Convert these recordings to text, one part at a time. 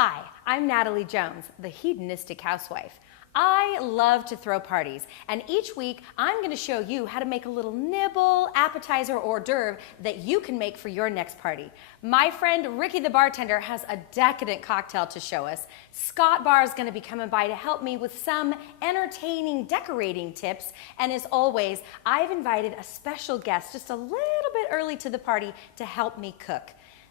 Hi, I'm Natalie Jones, the Hedonistic Housewife. I love to throw parties, and each week I'm going to show you how to make a little nibble, appetizer, or hors d'oeuvre that you can make for your next party. My friend Ricky the bartender has a decadent cocktail to show us. Scott Barr is going to be coming by to help me with some entertaining decorating tips, and as always, I've invited a special guest just a little bit early to the party to help me cook.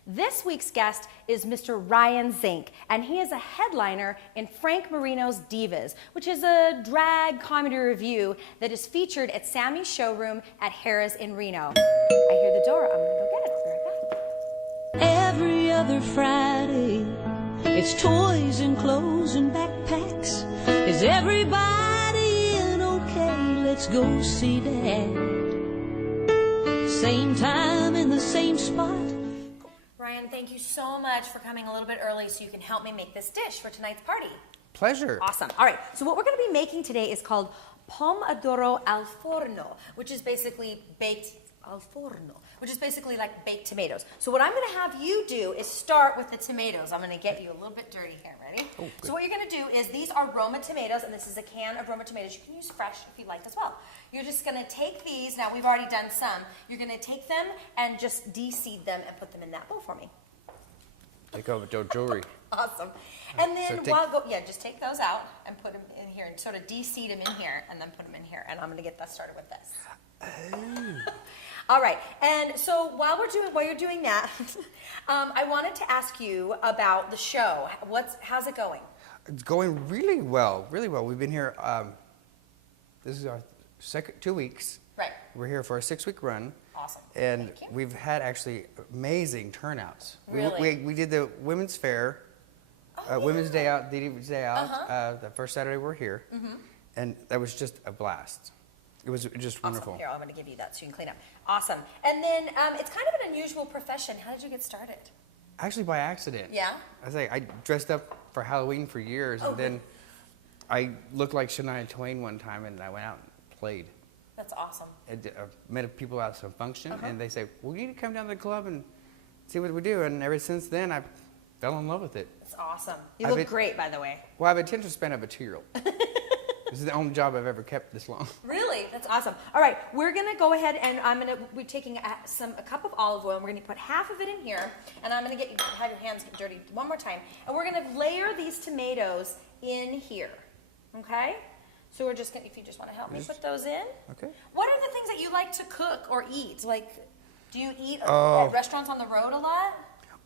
This week's guest is Mr. Ryan Zink, and he is a headliner in Frank Marino's Divas, which is a drag comedy review that is featured at Sammy's showroom at Harrah's in Reno. I hear the door. I'm going to go get it. Be right back. Every other Friday, it's toys and clothes and backpacks. Is everybody in okay? Let's go see Dad. Same time in the same spot. Ryan, thank you so much for coming a little bit early so you can help me make this dish for tonight's party. Pleasure. Awesome. All right, so what we're going to be making today is called pomodoro al forno, which is basically baked al forno, which is basically like baked tomatoes. So what I'm going to have you do is start with the tomatoes. I'm going to get you a little bit dirty here. Ready? Oh, so what you're going to do is these are Roma tomatoes, and this is a can of Roma tomatoes. You can use fresh if you like as well. You're just going to take these. Now, we've already done some. You're going to take them and just de-seed them and put them in that bowl for me. Take over Joe jewelry. Awesome. And then So just take those out and put them in here and sort of de-seed them in here and then put them in here. And I'm going to get that started with this. Oh. All right. And so while you're doing that, I wanted to ask you about the show. How's it going? It's going really well, really well. We've been here, this is our second 2 weeks. Right. We're here for a 6-week run. Awesome. And we've had actually amazing turnouts. Really? We did the Women's Fair, Women's Day Out, the Divas Day Out, the first Saturday we're here. And that was just a blast. It was just wonderful. Awesome. Here, I'm going to give you that so you can clean up. Awesome. And then it's kind of an unusual profession. How did you get started? Actually by accident. Yeah? I dressed up for Halloween for years, and then I looked like Shania Twain one time, and I went out and played. That's awesome. I met people at some function, and they say, well, you need to come down to the club and see what we do. And ever since then, I fell in love with it. That's awesome. You look great, by the way. Well, I have attention span of a 2-year-old. This is the only job I've ever kept this long. Really? That's awesome. All right, we're going to go ahead and we're taking a cup of olive oil, and we're going to put half of it in here, and I'm going to have your hands get dirty one more time, and we're going to layer these tomatoes in here, okay? So we're just going to, if you just want to help me put those in. Okay. What are the things that you like to cook or eat? Like, do you eat at restaurants on the road a lot?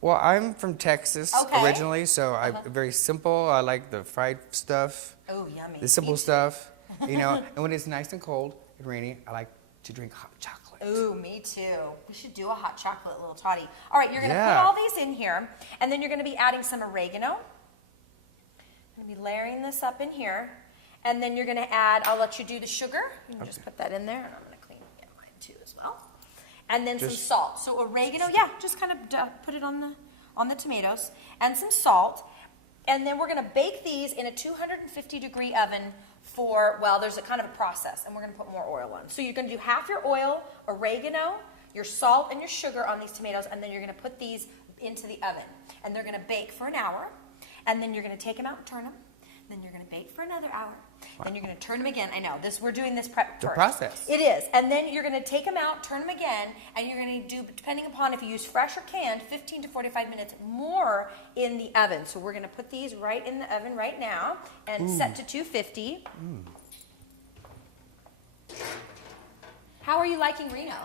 Well, I'm from Texas originally, so I'm very simple. I like the fried stuff. Oh, yummy. The simple stuff, you know. And when it's nice and cold and rainy, I like to drink hot chocolate. Ooh, me too. We should do a hot chocolate little toddy. All right, you're going to put all these in here, and then you're going to be adding some oregano. I'm going to be layering this up in here, and then you're going to add, I'll let you do the sugar. You can just put that in there, and I'm going to get mine too as well. And then some salt. So oregano, just kind of put it on the tomatoes, and some salt. And then we're going to bake these in a 250-degree oven for, well, there's a kind of a process, and we're going to put more oil on. So you're going to do half your oil, oregano, your salt, and your sugar on these tomatoes, and then you're going to put these into the oven. And they're going to bake for an hour, and then you're going to take them out and turn them. Then you're going to bake for another hour. Wow. Then you're going to turn them again. I know, we're doing this prep first. The process. It is. And then you're going to take them out, turn them again, and you're going to do, depending upon if you use fresh or canned, 15 to 45 minutes more in the oven. So we're going to put these right in the oven right now and set to 250. How are you liking Reno?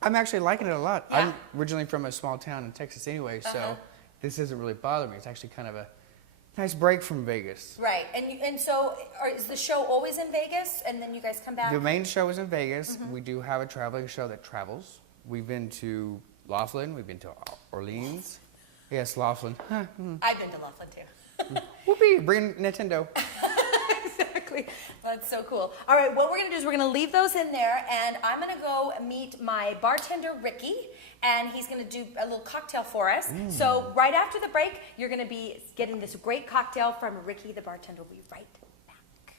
I'm actually liking it a lot. Yeah. I'm originally from a small town in Texas anyway, so this doesn't really bother me. It's actually kind of a nice break from Vegas. Right, and so is the show always in Vegas, and then you guys come back? The main show is in Vegas. We do have a traveling show that travels. We've been to Laughlin. We've been to Orleans. Yes, Laughlin. I've been to Laughlin too. Whoopee! Bring Nintendo. Exactly. That's so cool. All right, what we're going to do is we're going to leave those in there, and I'm going to go meet my bartender, Ricky, and he's going to do a little cocktail for us. So right after the break, you're going to be getting this great cocktail from Ricky, the bartender. We'll be right back.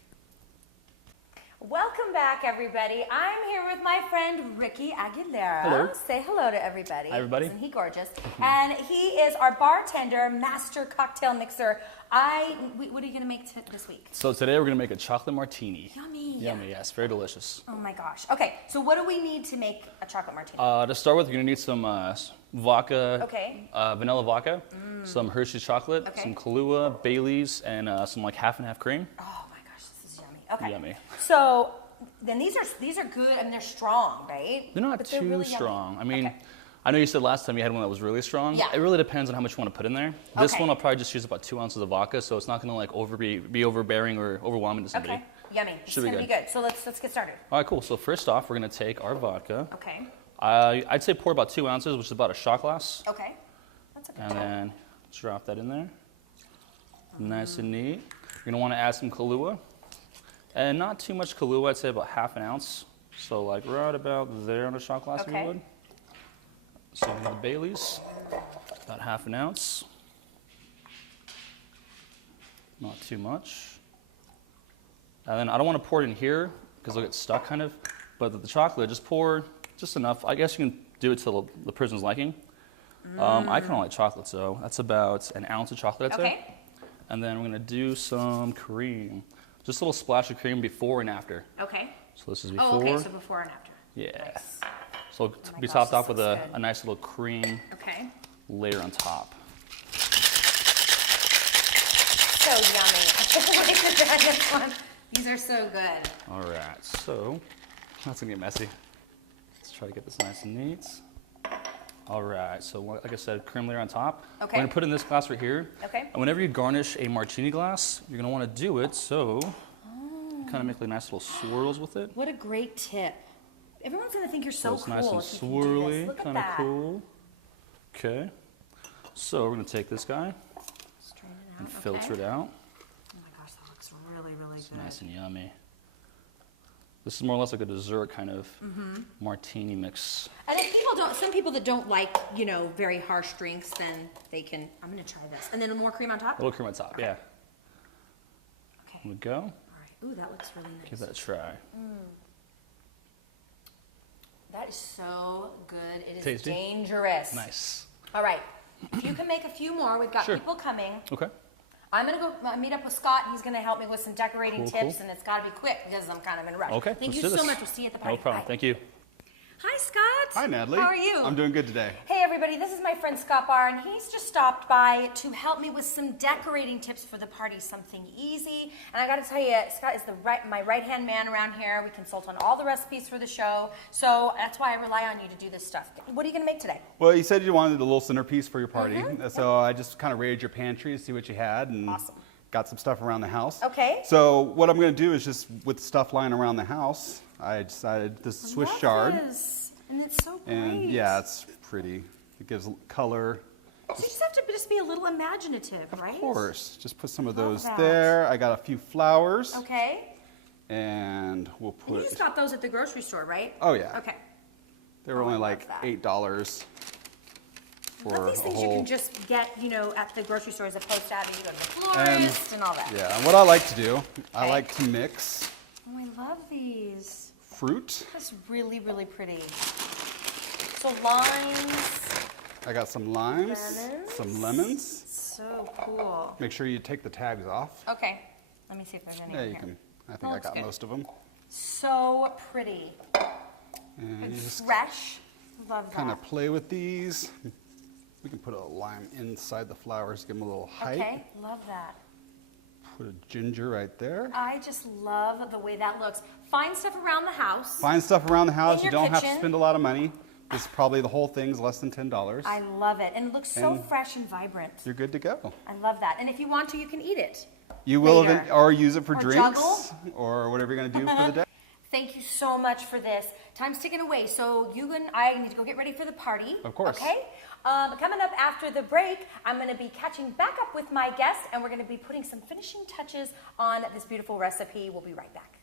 Welcome back, everybody. I'm here with my friend Ricky Aguilera. Hello. Say hello to everybody. Hi, everybody. Isn't he gorgeous? And he is our bartender, master cocktail mixer. What are you going to make this week? So today we're gonna make a chocolate martini. Yummy. Yummy, yes, very delicious. Oh my gosh. Okay, so what do we need to make a chocolate martini? To start with, you're gonna need some vodka, Okay. Vanilla vodka, some Hershey's chocolate, Okay. some Kahlua, Baileys, and some like half and half cream. Oh my gosh, this is yummy. Okay. Yummy. So then these are good. I mean, they're strong, right? They're not But too really yummy. strong. I mean, Okay. I know you said last time you had one that was really strong. Yeah. It really depends on how much you want to put in there. This Okay. one I'll probably just use about 2 ounces of vodka, so it's not gonna like be overbearing or overwhelming to somebody. Okay. Yummy. This Should is be gonna be good. So let's get started. All right, cool. So first off, we're gonna take our vodka. Okay. I'd say pour about 2 ounces, which is about a shot glass. Okay. That's a good And job. then drop that in there. Nice and neat. You're gonna wanna add some Kahlua. And not too much Kahlua, I'd say about half an ounce. So like right about there on a shot glass if Okay. you would. So the Baileys, about half an ounce. Not too much. And then I don't wanna pour it in here because it'll get stuck kind of. But the chocolate, just pour just enough. I guess you can do it to the person's liking. I kind of like chocolate, so that's about an ounce of chocolate, I'd say. Okay. And then we're gonna do some cream. Just a little splash of cream before and after. Okay. So this is before. Oh, okay. So before and after. Yeah. Nice. So Oh my be gosh, topped this off with looks a good. nice little cream Okay. layer on top. So yummy. I can't wait to try this one. These are so good. All right, so that's gonna get messy. Let's try to get this nice and neat. All right, so like I said, cream layer on top. Okay. We're gonna put in this glass right here. Okay. And whenever you garnish a martini glass, you're gonna wanna do it so you kind of make like nice little swirls with it. What a great tip. Everyone's gonna think you're so it's cool nice and if you can do this. swirly, Look at kind of that. cool. Okay. So we're gonna take this guy Strain it out. and okay. filter it out. Oh my gosh, that looks really, really It's good. nice and yummy. This is more or less like a dessert kind of martini mix. And if some people that don't like, very harsh drinks, then they can. I'm gonna try this. And then more cream on top. A little cream on top, yeah. Okay. Here we go. All right. Ooh, that looks really nice. Give that a try. That is so good. It is Tasty? dangerous. Nice. All right. If you can make a few more, we've got Sure. people coming. Okay. I'm gonna go meet up with Scott. He's gonna help me with some decorating Cool, tips, cool. and it's gotta be quick because I'm kind of in a rush. Okay. Thank let's you do so this. much. We'll see you at the party. No problem. Bye. Thank you. Hi, Scott. Hi, Natalie. How are you? I'm doing good today. Hey, everybody. This is my friend Scott Barr, and he's just stopped by to help me with some decorating tips for the party, something easy. And I got to tell you, Scott is my right-hand man around here. We consult on all the recipes for the show, so that's why I rely on you to do this stuff. What are you going to make today? Well, you said you wanted a little centerpiece for your party, so I just kind of raided your pantry to see what you had and Awesome. got some stuff around the house. Okay. So what I'm going to do is just with stuff lying around the house, I decided this Swiss Love chard. this. And it's so great. And yeah, it's pretty. It gives color. So you just have to be a little imaginative, right? Of course. Just put some of Love those that. there. I got a few flowers. Okay. And we'll And you put. just got those at the grocery store, right? Oh, yeah. Okay. They were Oh, I only love like that. $8 But for these a things you whole. can just get, at the grocery store as opposed to having to go to the And- florist and all that. Yeah, and what I like to do, I Okay. like to mix Oh, I love these. fruit. That's really, really pretty. So limes, I got some limes, Lemons. some lemons. so cool. Make sure you take the tags off. Okay, let me see if there's any Yeah, in you here. can. I think Oh, I looks got good. most of them. So pretty. And you just Fresh. Love that. kind of play with these. We can put a lime inside the flowers, give them a little height. Okay, love that. Put a ginger right there. I just love the way that looks. Find stuff around the house. Find stuff around the house. In You your don't have to kitchen. spend a lot of money. This is probably the whole thing's less than $10. I love it. And it looks so And- fresh and vibrant. You're good to go. I love that. And if you want to, you can eat it. You will later. or use it for Or drinks juggle. or whatever you're going to do for the day. Thank you so much for this. Time's ticking away, so you and I need to go get ready for the party. Of course. Okay? Coming up after the break, I'm going to be catching back up with my guest, and we're going to be putting some finishing touches on this beautiful recipe. We'll be right back.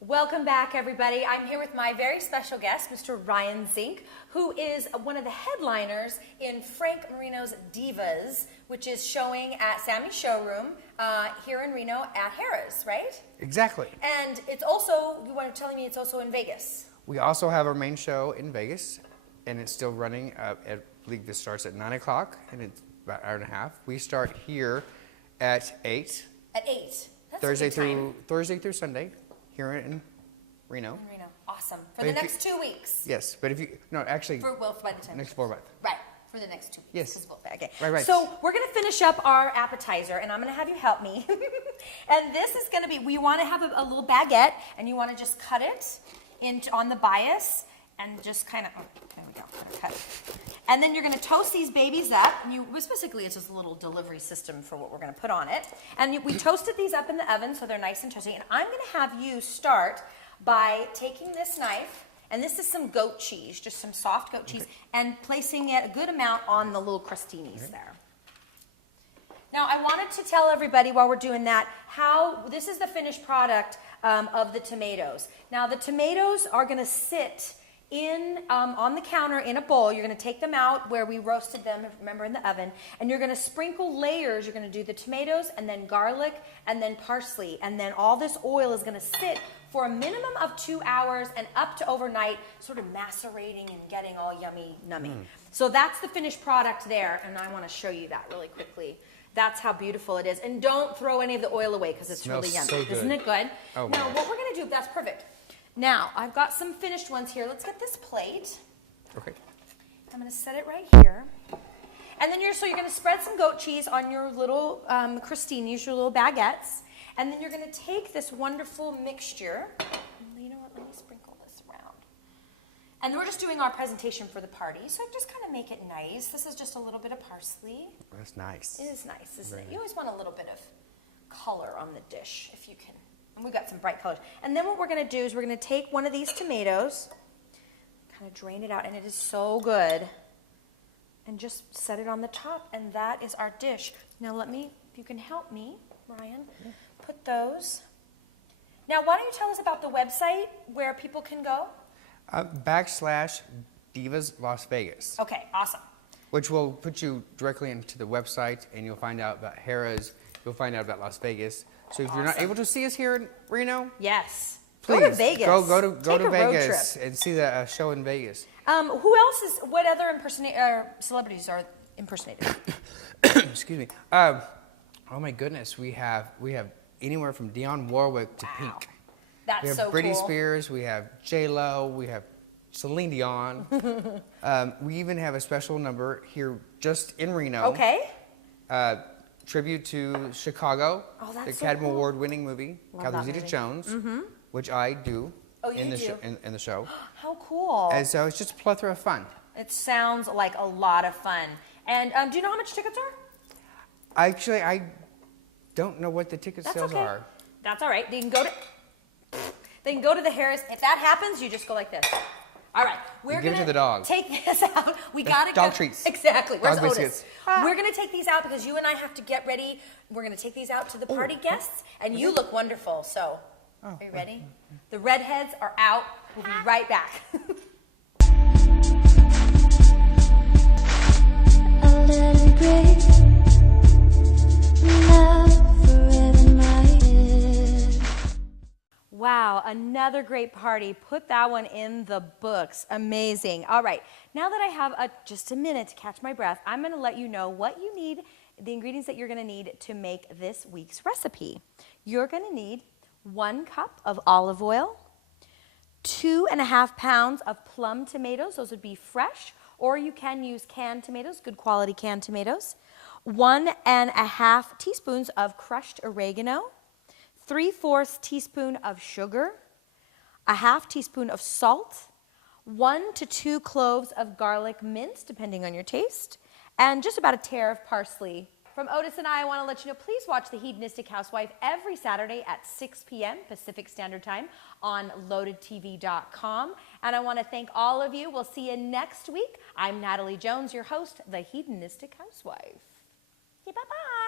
Welcome back, everybody. I'm here with my very special guest, Mr. Ryan Zink, who is one of the headliners in Frank Marino's Divas, which is showing at Sammy's showroom here in Reno at Harrah's, right? Exactly. And it's also, you were telling me it's also in Vegas. We also have our main show in Vegas, and it's still running. I believe this starts at 9 o'clock, and it's about an hour and a half. We start here at 8. At 8. That's Thursday a good time. through Sunday, here in Reno. In Reno. Awesome. For But the if you- next 2 weeks. Yes, but if you actually By the time. next 4 months. Right. For the next 2 weeks. Yes. 'Cause okay. Right. So we're going to finish up our appetizer, and I'm going to have you help me. And this is going to be, we want to have a little baguette, and you want to just cut it on the bias, and just kind of, there we go, cut it. And then you're going to toast these babies up. Basically, it's just a little delivery system for what we're going to put on it. And we toasted these up in the oven, so they're nice and toasty. And I'm going to have you start by taking this knife, and this is some goat cheese, just some soft goat cheese, and placing it a good amount on the little crostinis there. Now, I wanted to tell everybody while we're doing that how this is the finished product of the tomatoes. Now, the tomatoes are going to sit on the counter in a bowl. You're going to take them out where we roasted them, remember, in the oven, and you're going to sprinkle layers. You're going to do the tomatoes and then garlic and then parsley, and then all this oil is going to sit for a minimum of 2 hours and up to overnight, sort of macerating and getting all yummy nummy. So that's the finished product there, and I want to show you that really quickly. That's how beautiful it is. And don't throw any of the oil away because it's really yummy. So good. Isn't it good? Oh, now, my what we're going to do, that's perfect. Now, I've got some finished ones here. Let's get this plate. Okay. I'm going to set it right here. And then you're going to spread some goat cheese on your little crostinis, your little baguettes. And then you're going to take this wonderful mixture. You know what? Let me sprinkle this around. And we're just doing our presentation for the party, so just kind of make it nice. This is just a little bit of parsley. That's nice. It is nice, isn't it? You always want a little bit of color on the dish, if you can. And we've got some bright colors. And then what we're going to do is we're going to take one of these tomatoes, kind of drain it out, and it is so good, and just set it on the top, and that is our dish. Now let me, if you can help me, Ryan, put those. Now, why don't you tell us about the website where people can go? /Divas Las Vegas, Okay, awesome. which will put you directly into the website, and you'll find out about Harrah's. You'll find out about Las Vegas. So if you're not able to see us here in Reno, Yes. please Go to Vegas. Go to Take a road Vegas and see the show in Vegas. Who else is? What other celebrities are impersonated? Excuse me. Oh my goodness, we have anywhere from Dionne Warwick to Pink. That's We have so Britney cool. Spears. We have J-Lo. We have Celine Dion. We even have a special number here just in Reno. Okay. Tribute to Chicago, Oh, that's the so Academy cool. Award-winning movie, Love Catherine that movie. Zeta-Jones, which I do Oh, you in the do? in the show. How cool. And so it's just a plethora of fun. It sounds like a lot of fun. And do you know how much tickets are? Actually, I don't know what the ticket That's sales okay. are. That's all right. They can go to the Harrah's. If that happens, you just go like this. All right, we're give it gonna to the dog. take this out. We gotta dog get, treats. Exactly. Where's Dog Otis? biscuits. We're gonna take these out because you and I have to get ready. We're gonna take these out to the party guests, and you look wonderful. So, are you ready? The redheads are out. We'll be right back. A little break, love forever in my head. Wow, another great party. Put that one in the books. Amazing. All right, now that I have just a minute to catch my breath, I'm going to let you know what you need, the ingredients that you're going to need to make this week's recipe. You're going to need 1 cup of olive oil, 2.5 pounds of plum tomatoes. Those would be fresh, or you can use canned tomatoes, good quality canned tomatoes. 1.5 teaspoons of crushed oregano, 3/4 teaspoon of sugar, a 1/2 teaspoon of salt, 1 to 2 cloves of garlic minced, depending on your taste, and just about a tear of parsley. From Otis and I want to let you know, please watch The Hedonistic Housewife every Saturday at 6 p.m. Pacific Standard Time on LoadedTV.com. And I want to thank all of you. We'll see you next week. I'm Natalie Jones, your host, The Hedonistic Housewife. Okay, bye-bye.